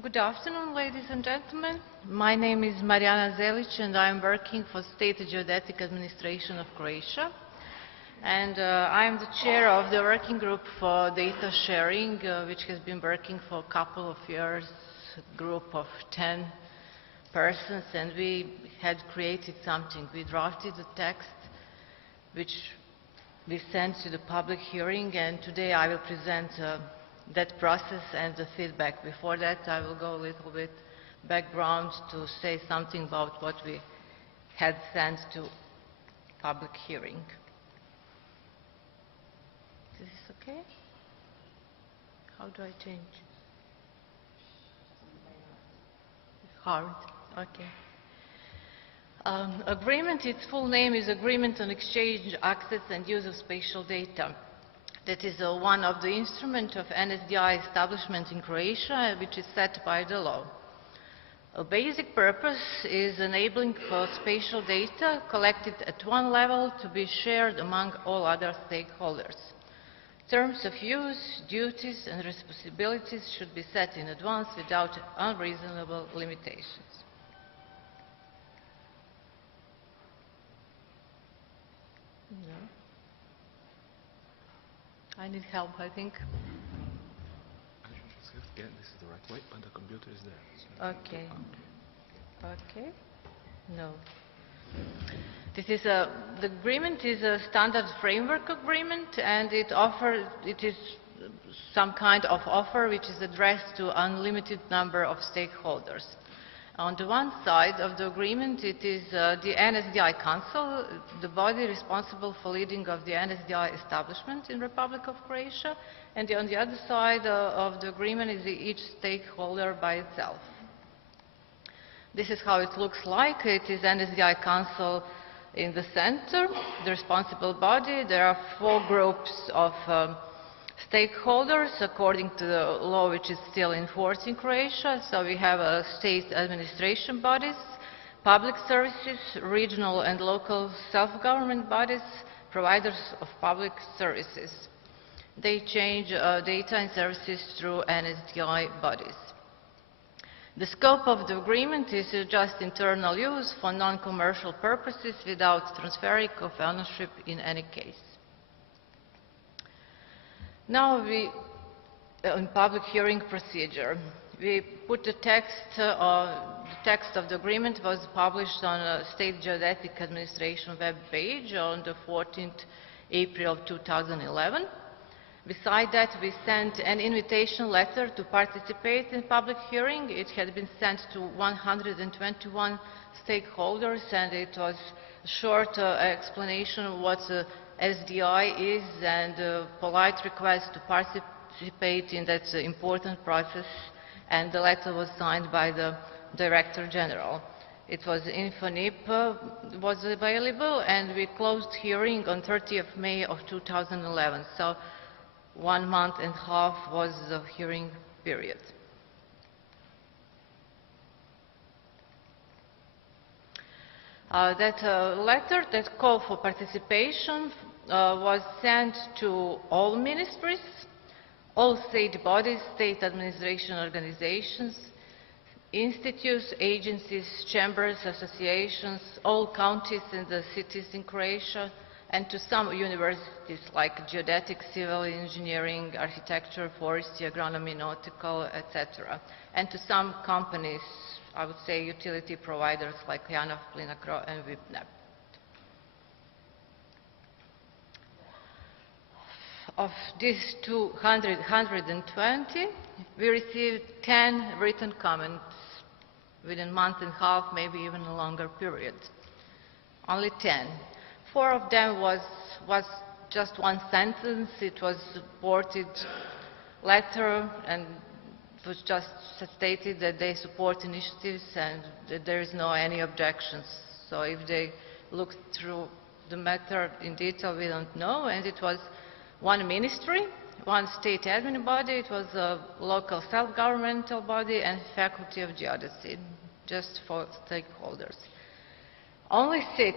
Good afternoon, ladies and gentlemen. My name is Marjana Zelic, and I am working for State Geodetic Administration of Croatia. And I am the chair of the working group for data sharing, which has been working for a couple of years, a group of 10 persons, and we had created something. We drafted a text which we sent to the public hearing, and today I will present that process and the feedback. Before that, I will go a little bit background to say something about what we had sent to public hearing. Is this okay? How do I change? Hard. Okay. Agreement, its full name is Agreement on Exchange, Access and Use of Spatial Data. That is one of the instruments of NSDI establishment in Croatia, which is set by the law. A basic purpose is enabling for spatial data collected at one level to be shared among all other stakeholders. Terms of use, duties and responsibilities should be set in advance without unreasonable limitations. No. I need help, I think. Yeah, this is the right way, but the computer is there. Okay. Okay. No. This is the agreement is a standard framework agreement, and it is some kind of offer which is addressed to unlimited number of stakeholders. On the one side of the agreement, it is the NSDI Council, the body responsible for leading of the NSDI establishment in Republic of Croatia, and on the other side of the agreement is each stakeholder by itself. This is how it looks like. It is NSDI Council in the center, the responsible body. There are 4 groups of stakeholders according to the law which is still in force in Croatia. So we have state administration bodies, public services, regional and local self-government bodies, providers of public services. They change data and services through NSDI bodies. The scope of the agreement is just internal use for non-commercial purposes without transferring of ownership in any case. Now in public hearing procedure, we put the text of the agreement was published on a State Geodetic Administration web page on the 14th April 2011. Beside that, we sent an invitation letter to participate in public hearing. It had been sent to 121 stakeholders, and it was a short explanation of what SDI is and a polite request to participate in that important process, and the letter was signed by the Director General. It was InfoNIP was available, and we closed hearing on 30th May of 2011. So 1.5 months was the hearing period. That letter, that call for participation, was sent to all ministries, all state bodies, state administration organizations, institutes, agencies, chambers, associations, all counties and the cities in Croatia, and to some universities like geodetic, civil engineering, architecture, forestry, agronomy, nautical, etc. And to some companies, I would say utility providers like Janaf, Plinacro and Vipnep. Of these 120, we received 10 written comments within a month and a half, maybe even a longer period. Only 10. 4 of them was just one sentence. It was supported letter, and it was just stated that they support initiatives and that there is no any objections. So if they look through the matter in detail, we don't know. And it was one ministry, one state admin body, it was a local self-governmental body, and faculty of geodesy, just for stakeholders. Only 6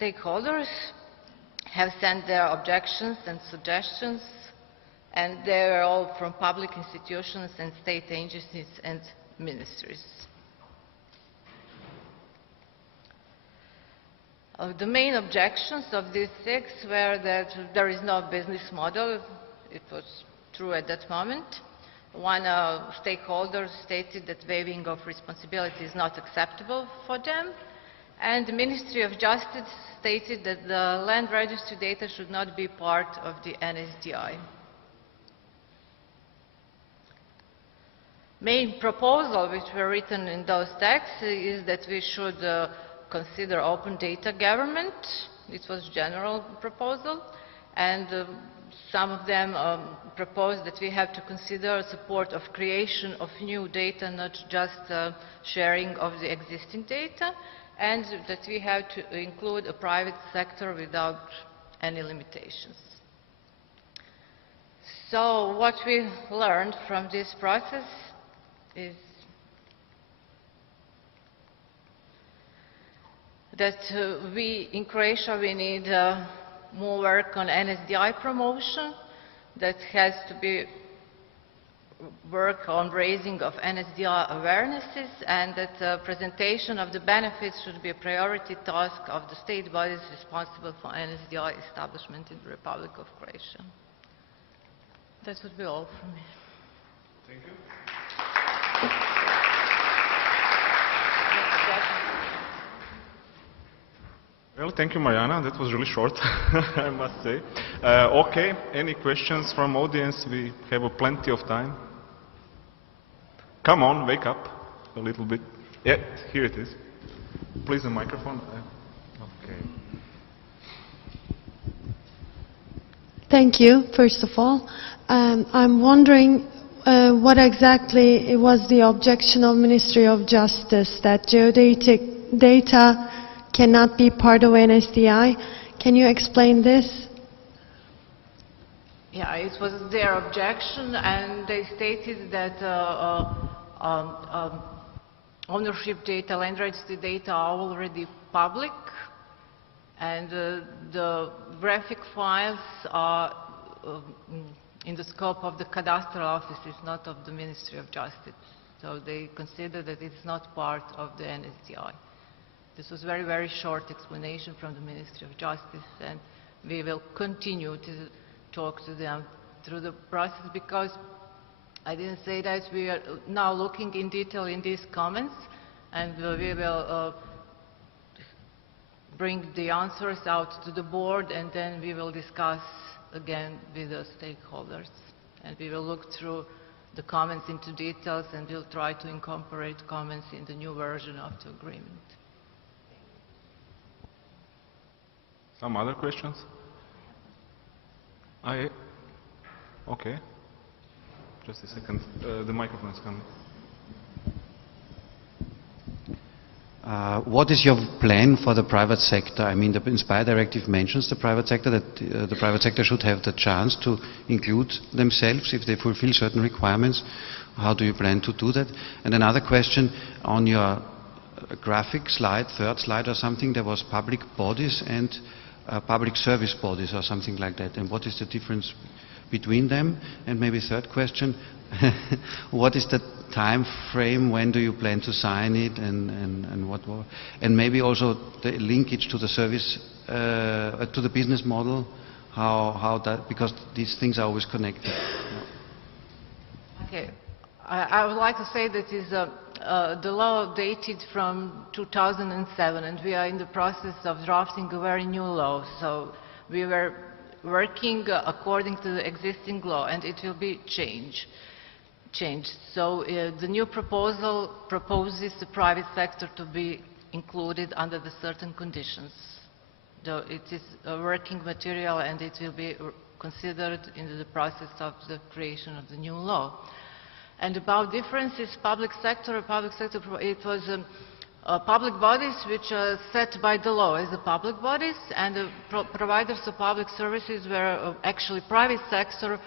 stakeholders have sent their objections and suggestions And they were all from public institutions and state agencies and ministries. The main objections of these 6 were that there is no business model. It was true at that moment. One stakeholder stated that waiving of responsibility is not acceptable for them. And the Ministry of Justice stated that the land registry data should not be part of the NSDI. Main proposal which were written in those texts is that we should consider open data government. It was general proposal. And some of them proposed that we have to consider support of creation of new data, not just sharing of the existing data, and that we have to include a private sector without any limitations. So what we learned from this process is that we in Croatia need more work on NSDI promotion, that has to be work on raising of NSDI awarenesses, and that presentation of the benefits should be a priority task of the state bodies responsible for NSDI establishment in the Republic of Croatia. That would be all from me. Thank you. Well, thank you, Marjana. That was really short, I must say. Okay, any questions from audience? We have plenty of time. Come on, wake up a little bit. Yeah, here it is. Please, the microphone. Okay. Thank you, first of all. I'm wondering what exactly was the objection of Ministry of Justice, that geodetic data cannot be part of NSDI. Can you explain this? Yeah, it was their objection, and they stated that ownership data, land registry data are already public, and the graphic files are in the scope of the cadastral offices, not of the Ministry of Justice. So they consider that it's not part of the NSDI. This was very, very short explanation from the Ministry of Justice, and we will continue to talk to them through the process, because I didn't say that we are now looking in detail in these comments, and we will bring the answers out to the board, and then we will discuss again with the stakeholders, and we will look through the comments into details, and we'll try to incorporate comments in the new version of the agreement. Some other questions? Okay. Just a second. The microphone is coming. What is your plan for the private sector? I mean, the Inspire Directive mentions the private sector, that the private sector should have the chance to include themselves if they fulfill certain requirements. How do you plan to do that? And another question, on your graphic slide, third slide or something, there was public bodies and public service bodies or something like that. And what is the difference between them? And maybe third question, what is the time frame? When do you plan to sign it? And what? And maybe also the linkage to the service, to the business model. How that? Because these things are always connected. Okay, I would like to say that is the law dated from 2007, and we are in the process of drafting a very new law. So we were working according to the existing law, and it will be changed. So the new proposal proposes the private sector to be included under the certain conditions. Though it is a working material, and it will be considered in the process of the creation of the new law. And about differences, public sector, it was public bodies which are set by the law as the public bodies, and the providers of public services were actually private sector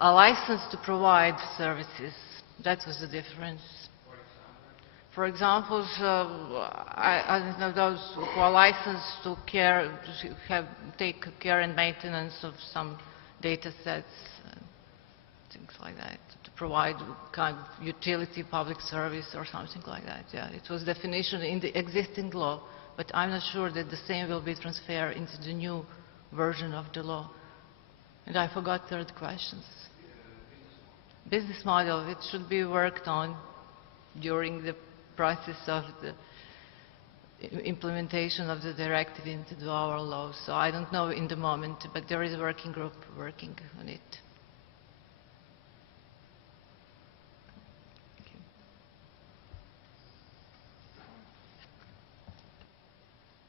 licensed to provide services. That was the difference. For example, I don't know, those who are licensed to take care and maintenance of some data sets. like that, to provide kind of utility public service or something like that. Yeah, it was definition in the existing law, but I'm not sure that the same will be transferred into the new version of the law. And I forgot third questions. Business model, it should be worked on during the process of the implementation of the directive into our law. So I don't know in the moment, but there is a working group working on it.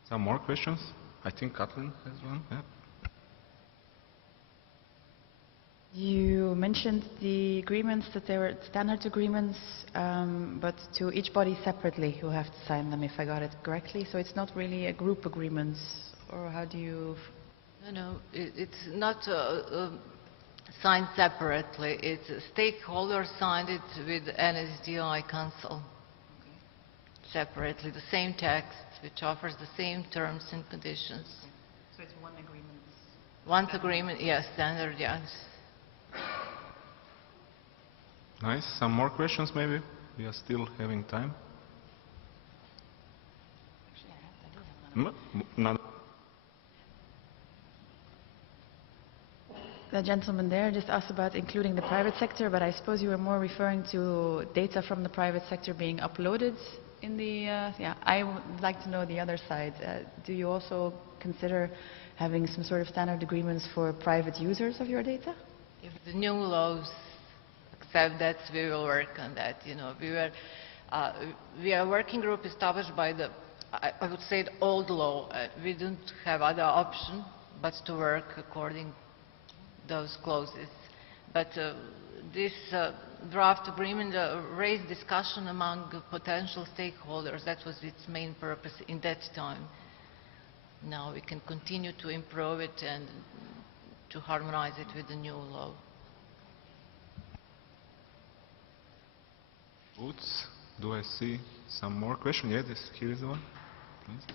Some more questions? I think Kathleen has one. Yeah. You mentioned the agreements, that they were standard agreements, but to each body separately who have to sign them, if I got it correctly. So it's not really a group agreement, or how do you... No, it's not signed separately. It's stakeholders signed it with NSDI Council. Separately, the same text, which offers the same terms and conditions. So it's one agreement? One agreement, yes, standard, yes. Nice. Some more questions maybe? We are still having time. None. The gentleman there just asked about including the private sector, but I suppose you were more referring to data from the private sector being uploaded in the... yeah, I would like to know the other side. Do you also consider having some sort of standard agreements for private users of your data? If the new laws accept that, we will work on that. You know, we are a working group established by the, I would say, the old law. We don't have other option but to work according those clauses. But this draft agreement raised discussion among potential stakeholders. That was its main purpose in that time. Now we can continue to improve it and to harmonize it with the new law. Good. Do I see some more questions? Yeah, here is one. Please.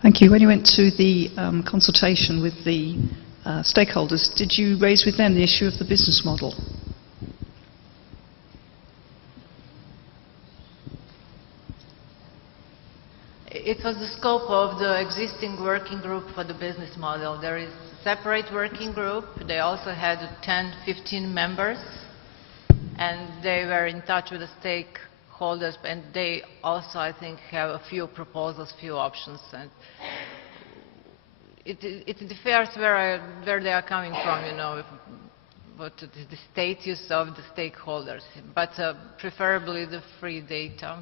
Thank you. When you went to the consultation with the stakeholders, did you raise with them the issue of the business model? It was the scope of the existing working group for the business model. There is a separate working group. They also had 10, 15 members, and they were in touch with the stakeholders, and they also, I think, have a few proposals, few options. And it differs where they are coming from, you know, what is the status of the stakeholders, but preferably the free data.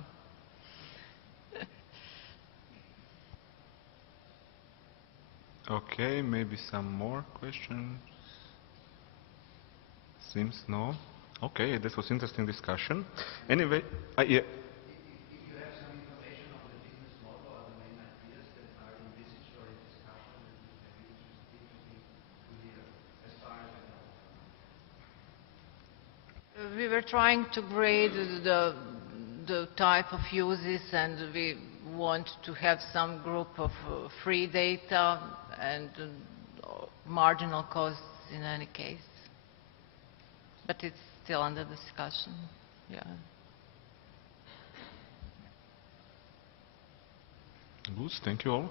Okay, maybe some more questions? Seems no. Okay, this was interesting discussion. Anyway, yeah. If you have some information on the business model or the main ideas that are envisaged or in discussion, it would be interesting to hear, as far as I know. We were trying to grade the type of uses, and we want to have some group of free data and marginal costs in any case. But it's still under discussion. Yeah. Good, thank you all.